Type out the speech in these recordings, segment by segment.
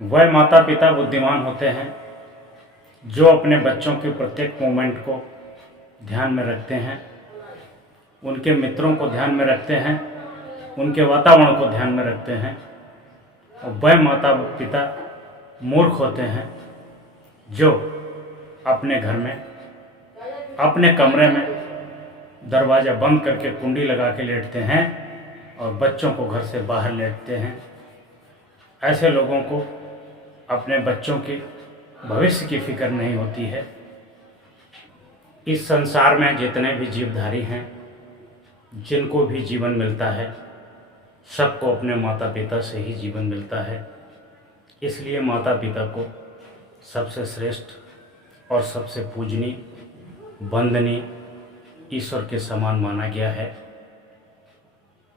वह माता पिता बुद्धिमान होते हैं जो अपने बच्चों के प्रत्येक मोमेंट को ध्यान में रखते हैं, उनके मित्रों को ध्यान में रखते हैं, उनके वातावरण को ध्यान में रखते हैं। और वह माता पिता मूर्ख होते हैं जो अपने घर में, अपने कमरे में दरवाज़ा बंद करके कुंडी लगा के लेटते हैं और बच्चों को घर से बाहर लेटते हैं। ऐसे लोगों को अपने बच्चों के भविष्य की फिक्र नहीं होती है। इस संसार में जितने भी जीवधारी हैं, जिनको भी जीवन मिलता है, सबको अपने माता पिता से ही जीवन मिलता है। इसलिए माता पिता को सबसे श्रेष्ठ और सबसे पूजनीय, वंदनीय, ईश्वर के समान माना गया है।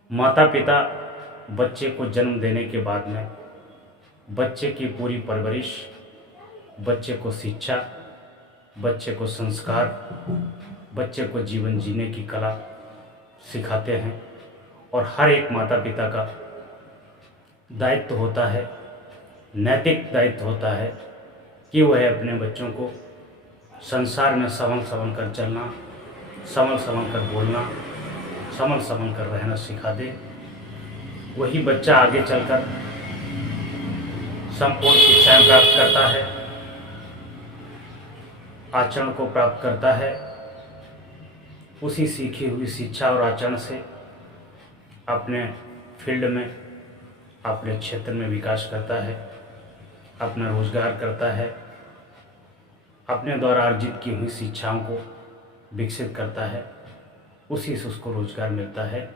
माता पिता बच्चे को जन्म देने के बाद में बच्चे की पूरी परवरिश, बच्चे को शिक्षा, बच्चे को संस्कार, बच्चे को जीवन जीने की कला सिखाते हैं। और हर एक माता पिता का दायित्व होता है, नैतिक दायित्व होता है कि वह अपने बच्चों को संसार में संभल कर चलना, संभल कर बोलना, संभल कर रहना सिखा दे। वही बच्चा आगे चलकर संपूर्ण शिक्षाएं प्राप्त करता है, आचरण को प्राप्त करता है। उसी सीखी हुई शिक्षा और आचरण से अपने फील्ड में, अपने क्षेत्र में विकास करता है, अपना रोजगार करता है, अपने द्वारा अर्जित की हुई शिक्षाओं को विकसित करता है। उसी से उसको रोजगार मिलता है,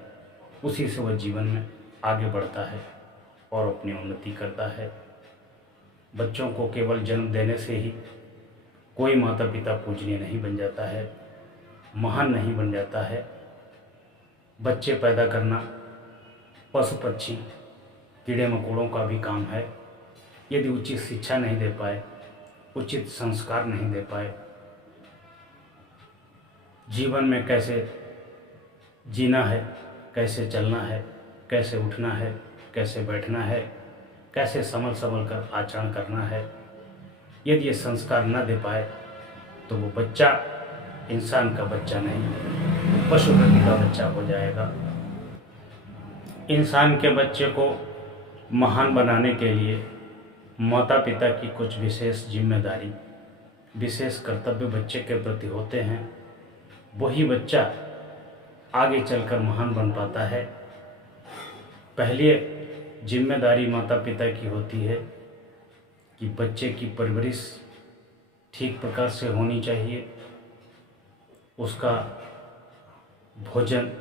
उसी से वह जीवन में आगे बढ़ता है और अपनी उन्नति करता है। बच्चों को केवल जन्म देने से ही कोई माता पिता पूजनीय नहीं बन जाता है, महान नहीं बन जाता है। बच्चे पैदा करना पशु पक्षी, कीड़े मकोड़ों का भी काम है। यदि उचित शिक्षा नहीं दे पाए, उचित संस्कार नहीं दे पाए, जीवन में कैसे जीना है, कैसे चलना है, कैसे उठना है, कैसे बैठना है, कैसे संभल कर आचरण करना है, यदि ये संस्कार न दे पाए तो वो बच्चा इंसान का बच्चा नहीं, पशु प्रकृति का बच्चा हो जाएगा। इंसान के बच्चे को महान बनाने के लिए माता पिता की कुछ विशेष जिम्मेदारी, विशेष कर्तव्य बच्चे के प्रति होते हैं। वही बच्चा आगे चलकर महान बन पाता है। पहले जिम्मेदारी माता पिता की होती है कि बच्चे की परवरिश ठीक प्रकार से होनी चाहिए, उसका भोजन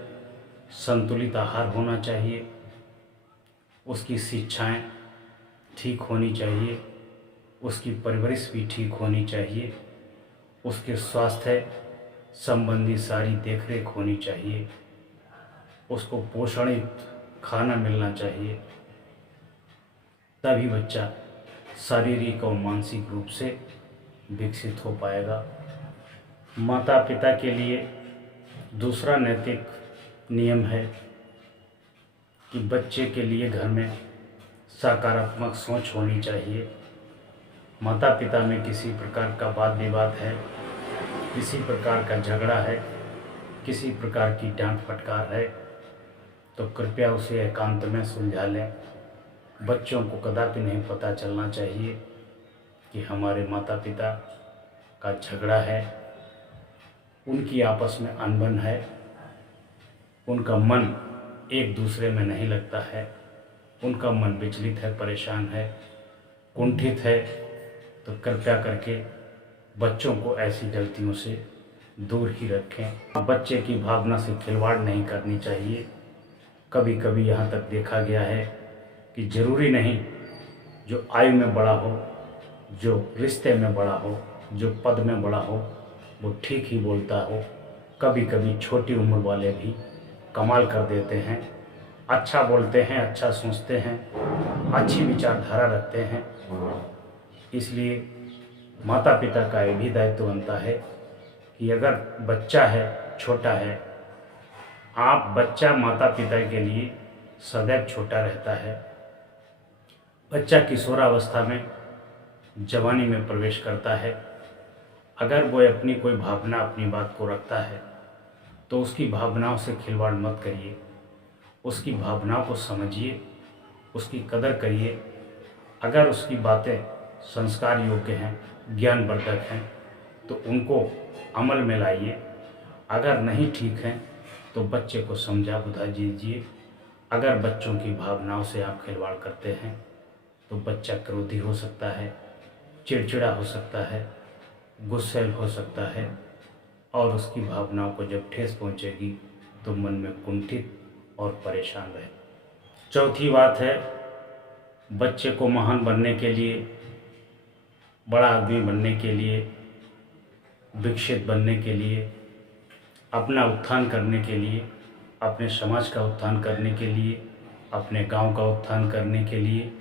संतुलित आहार होना चाहिए, उसकी शिक्षाएं ठीक होनी चाहिए, उसकी परवरिश भी ठीक होनी चाहिए, उसके स्वास्थ्य संबंधी सारी देखरेख होनी चाहिए, उसको पोषणित खाना मिलना चाहिए। तभी बच्चा शारीरिक और मानसिक रूप से विकसित हो पाएगा। माता पिता के लिए दूसरा नैतिक नियम है कि बच्चे के लिए घर में सकारात्मक सोच होनी चाहिए। माता पिता में किसी प्रकार का वाद विवाद है, किसी प्रकार का झगड़ा है, किसी प्रकार की डांट फटकार है, तो कृपया उसे एकांत में सुलझा लें। बच्चों को कदापि नहीं पता चलना चाहिए कि हमारे माता पिता का झगड़ा है, उनकी आपस में अनबन है, उनका मन एक दूसरे में नहीं लगता है, उनका मन विचलित है, परेशान है, कुंठित है। तो कृपया करके बच्चों को ऐसी गलतियों से दूर ही रखें। बच्चे की भावना से खिलवाड़ नहीं करनी चाहिए। कभी कभी यहाँ तक देखा गया है कि ज़रूरी नहीं जो आयु में बड़ा हो, जो रिश्ते में बड़ा हो, जो पद में बड़ा हो, वो ठीक ही बोलता हो। कभी कभी छोटी उम्र वाले भी कमाल कर देते हैं, अच्छा बोलते हैं, अच्छा सोचते हैं, अच्छी विचारधारा रखते हैं। इसलिए माता पिता का ये भी दायित्व बनता है कि अगर बच्चा है, छोटा है, बच्चा माता पिता के लिए सदैव छोटा रहता है। बच्चा किशोरावस्था में जवानी में प्रवेश करता है। अगर वो अपनी कोई भावना अपनी बात को रखता है तो उसकी भावनाओं से खिलवाड़ मत करिए, उसकी भावनाओं को समझिए, उसकी कदर करिए। अगर उसकी बातें संस्कार योग्य हैं, ज्ञानवर्धक हैं, तो उनको अमल में लाइए। अगर नहीं ठीक हैं तो बच्चे को समझा बुझा दीजिए। अगर बच्चों की भावनाओं से आप खिलवाड़ करते हैं तो बच्चा क्रोधी हो सकता है, चिड़चिड़ा हो सकता है, गुस्सैल हो सकता है, और उसकी भावनाओं को जब ठेस पहुंचेगी तो मन में कुंठित और परेशान रहे। चौथी बात है, बच्चे को महान बनने के लिए, बड़ा आदमी बनने के लिए, विकसित बनने के लिए, अपना उत्थान करने के लिए, अपने समाज का उत्थान करने के लिए, अपने गांव का उत्थान करने के लिए,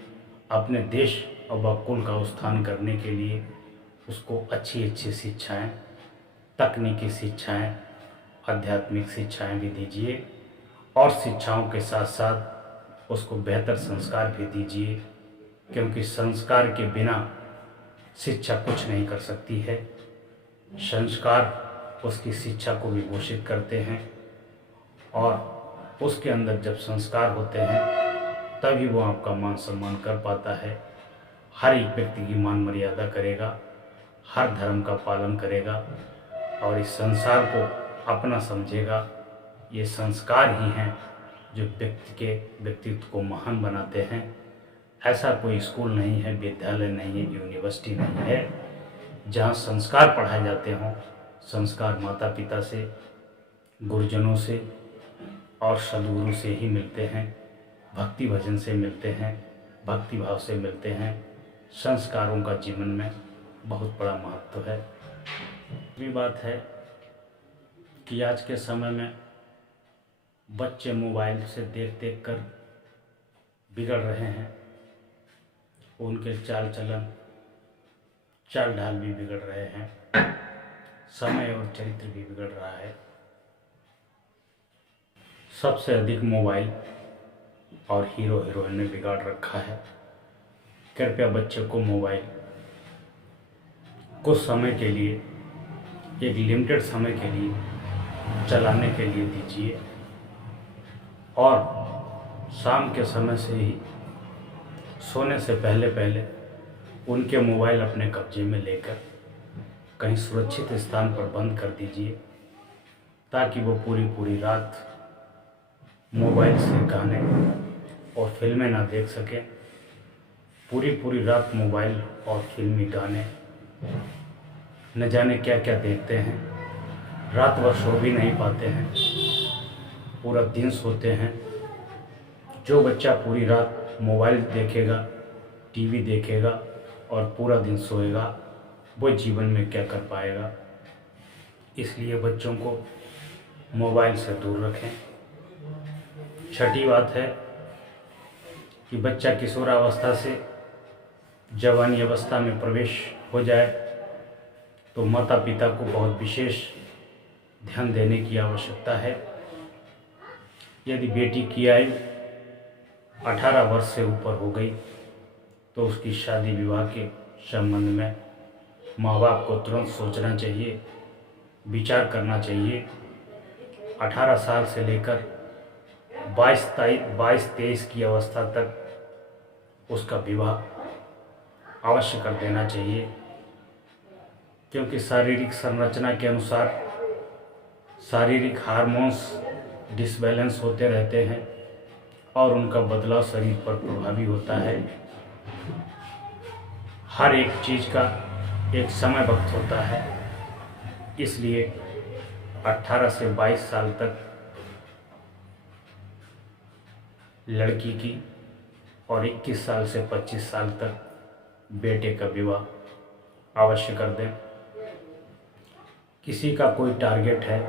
अपने देश और कुल का उत्थान करने के लिए उसको अच्छी अच्छी शिक्षाएं, तकनीकी शिक्षाएं, आध्यात्मिक शिक्षाएं भी दीजिए, और शिक्षाओं के साथ साथ उसको बेहतर संस्कार भी दीजिए, क्योंकि संस्कार के बिना शिक्षा कुछ नहीं कर सकती है। संस्कार उसकी शिक्षा को विभूषित करते हैं, और उसके अंदर जब संस्कार होते हैं तभी वो आपका मान सम्मान कर पाता है, हर एक व्यक्ति की मान मर्यादा करेगा, हर धर्म का पालन करेगा और इस संसार को अपना समझेगा। ये संस्कार ही हैं जो व्यक्ति के व्यक्तित्व को महान बनाते हैं। ऐसा कोई स्कूल नहीं है, विद्यालय नहीं है, यूनिवर्सिटी नहीं है जहाँ संस्कार पढ़ाए जाते हों। संस्कार माता पिता से, गुरुजनों से और सद्गुरु से ही मिलते हैं, भक्ति भजन से मिलते हैं, भक्ति भाव से मिलते हैं। संस्कारों का जीवन में बहुत बड़ा महत्व है। ये बात है कि आज के समय में बच्चे मोबाइल से देख देख कर बिगड़ रहे हैं। उनके चाल चलन, चाल ढाल भी बिगड़ रहे हैं, समय और चरित्र भी बिगड़ रहा है। सबसे अधिक मोबाइल और हीरो हीरोइन ने बिगाड़ रखा है। कृपया बच्चे को मोबाइल कुछ समय के लिए, एक लिमिटेड समय के लिए चलाने के लिए दीजिए, और शाम के समय से ही सोने से पहले पहले उनके मोबाइल अपने कब्जे में लेकर कहीं सुरक्षित स्थान पर बंद कर दीजिए, ताकि वो पूरी रात मोबाइल से गाने और फिल्में ना देख सकें। पूरी रात मोबाइल और फिल्मी गाने न जाने क्या क्या देखते हैं, रात भर सो भी नहीं पाते हैं, पूरा दिन सोते हैं। जो बच्चा पूरी रात मोबाइल देखेगा, टीवी देखेगा और पूरा दिन सोएगा, वो जीवन में क्या कर पाएगा। इसलिए बच्चों को मोबाइल से दूर रखें। छठी बात है कि बच्चा किशोरावस्था से जवानी अवस्था में प्रवेश हो जाए तो माता पिता को बहुत विशेष ध्यान देने की आवश्यकता है। यदि बेटी की आयु 18 वर्ष से ऊपर हो गई तो उसकी शादी विवाह के संबंध में माँ बाप को तुरंत सोचना चाहिए, विचार करना चाहिए। 18 साल से लेकर 22-23 की अवस्था तक उसका विवाह अवश्य कर देना चाहिए, क्योंकि शारीरिक संरचना के अनुसार शारीरिक हार्मोन्स डिसबैलेंस होते रहते हैं और उनका बदलाव शरीर पर प्रभावी होता है। हर एक चीज़ का एक समय वक्त होता है, इसलिए 18 से 22 साल तक लड़की की और 21 साल से 25 साल तक बेटे का विवाह अवश्य कर दें। किसी का कोई टारगेट है,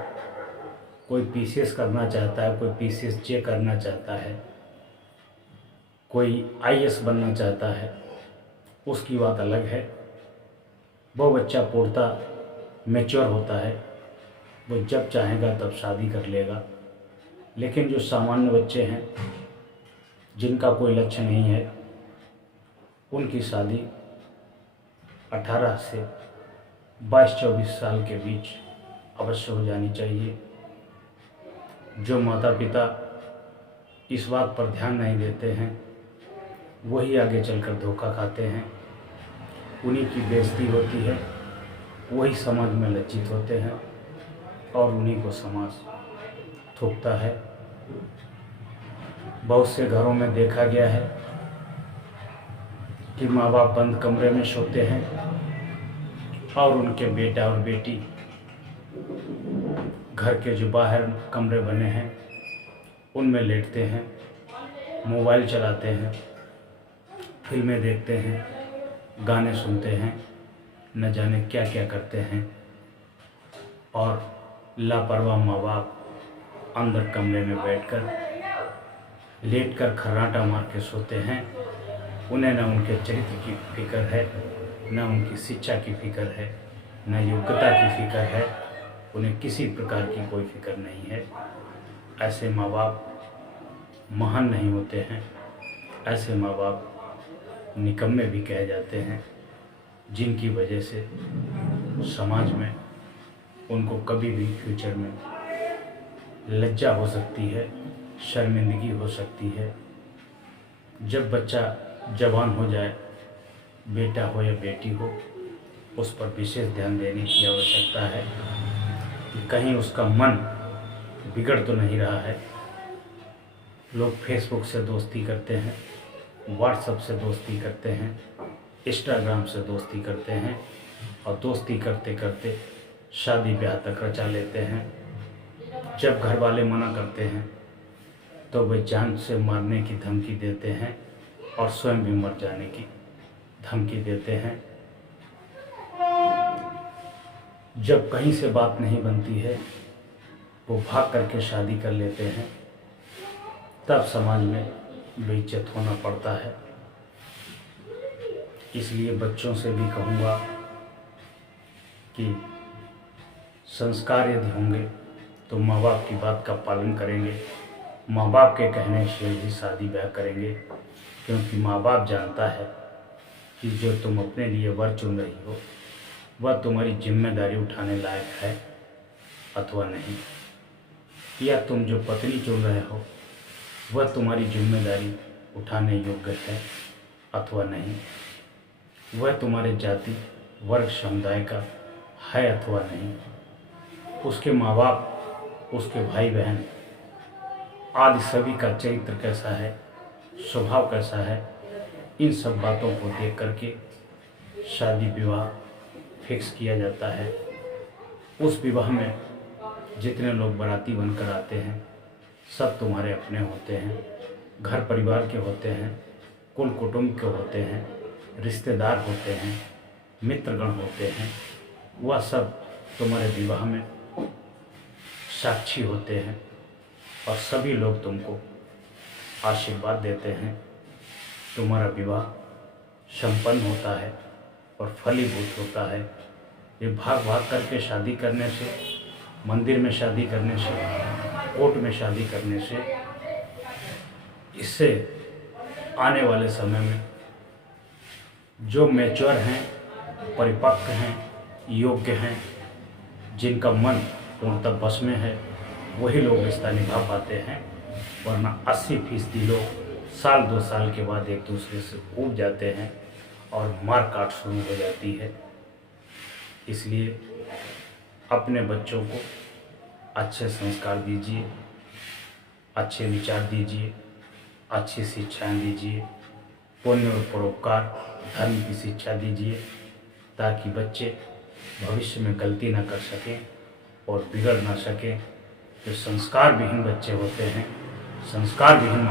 कोई पीसीएस करना चाहता है, कोई पीसीएसजे करना चाहता है, कोई आईएएस बनना चाहता है, उसकी बात अलग है। वो बच्चा पूर्णतः मैच्योर होता है, वो जब चाहेगा तब शादी कर लेगा। लेकिन जो सामान्य बच्चे हैं जिनका कोई लक्ष्य नहीं है, उनकी शादी 18 से 22-24 साल के बीच अवश्य हो जानी चाहिए। जो माता पिता इस बात पर ध्यान नहीं देते हैं वही आगे चलकर धोखा खाते हैं, उन्हीं की बेइज्जती होती है, वही समाज में लज्जित होते हैं और उन्हीं को समाज थूकता है। बहुत से घरों में देखा गया है कि माँ बाप बंद कमरे में सोते हैं और उनके बेटा और बेटी घर के जो बाहर कमरे बने हैं उनमें लेटते हैं, मोबाइल चलाते हैं, फिल्में देखते हैं, गाने सुनते हैं, न जाने क्या क्या करते हैं। और लापरवाह माँ बाप अंदर कमरे में बैठकर लेटकर खर्राटा मार के सोते हैं। उन्हें न उनके चरित्र की फिक्र है, न उनकी शिक्षा की फिक्र है, न योग्यता की फिक्र है, उन्हें किसी प्रकार की कोई फिक्र नहीं है। ऐसे माँ बाप महान नहीं होते हैं, ऐसे माँ बाप निकम्मे भी कहे जाते हैं, जिनकी वजह से समाज में उनको कभी भी फ्यूचर में लज्जा हो सकती है, शर्मिंदगी हो सकती है। जब बच्चा जवान हो जाए, बेटा हो या बेटी हो, उस पर विशेष ध्यान देने की आवश्यकता है कि कहीं उसका मन बिगड़ तो नहीं रहा है। लोग फेसबुक से दोस्ती करते हैं, व्हाट्सएप से दोस्ती करते हैं, इंस्टाग्राम से दोस्ती करते हैं और दोस्ती करते करते शादी ब्याह तक रचा लेते हैं। जब घर वाले मना करते हैं तो वे जान से मारने की धमकी देते हैं और स्वयं भी मर जाने की धमकी देते हैं। जब कहीं से बात नहीं बनती है वो भाग करके शादी कर लेते हैं, तब समाज में बेइज्जत होना पड़ता है। इसलिए बच्चों से भी कहूँगा कि संस्कार यदि होंगे तो माँ बाप की बात का पालन करेंगे, माँ बाप के कहने से ही शादी ब्याह करेंगे, क्योंकि माँ बाप जानता है कि जो तुम अपने लिए वर चुन रही हो वह तुम्हारी जिम्मेदारी उठाने लायक है अथवा नहीं, या तुम जो पत्नी चुन रहे हो वह तुम्हारी जिम्मेदारी उठाने योग्य है अथवा नहीं, वह तुम्हारे जाति वर्ग समुदाय का है अथवा नहीं, उसके माँ बाप, उसके भाई बहन आदि सभी का चरित्र कैसा है, स्वभाव कैसा है, इन सब बातों को देख करके शादी विवाह फिक्स किया जाता है। उस विवाह में जितने लोग बाराती बनकर आते हैं सब तुम्हारे अपने होते हैं, घर परिवार के होते हैं, कुल कुटुंब के होते हैं, रिश्तेदार होते हैं, मित्रगण होते हैं। वह सब तुम्हारे विवाह में साक्षी होते हैं और सभी लोग तुमको आशीर्वाद देते हैं। तुम्हारा विवाह संपन्न होता है और फलीभूत होता है। ये भाग भाग करके शादी करने से, मंदिर में शादी करने से, कोर्ट में शादी करने से, इससे आने वाले समय में जो मैच्योर हैं, परिपक्व हैं, योग्य हैं, जिनका मन पूर्णतः बस में है, वही लोग रिश्ता निभा पाते हैं। वरना 80% लोग साल 2 साल के बाद एक दूसरे से ऊब जाते हैं और मारकाट शुरू हो जाती है। इसलिए अपने बच्चों को अच्छे संस्कार दीजिए, अच्छे विचार दीजिए, अच्छी शिक्षाएं दीजिए, पुण्य और परोपकार धर्म की शिक्षा दीजिए, ताकि बच्चे भविष्य में गलती न कर सकें और बिगड़ ना सकें। जो संस्कार विहीन बच्चे होते हैं, संस्कार विहीन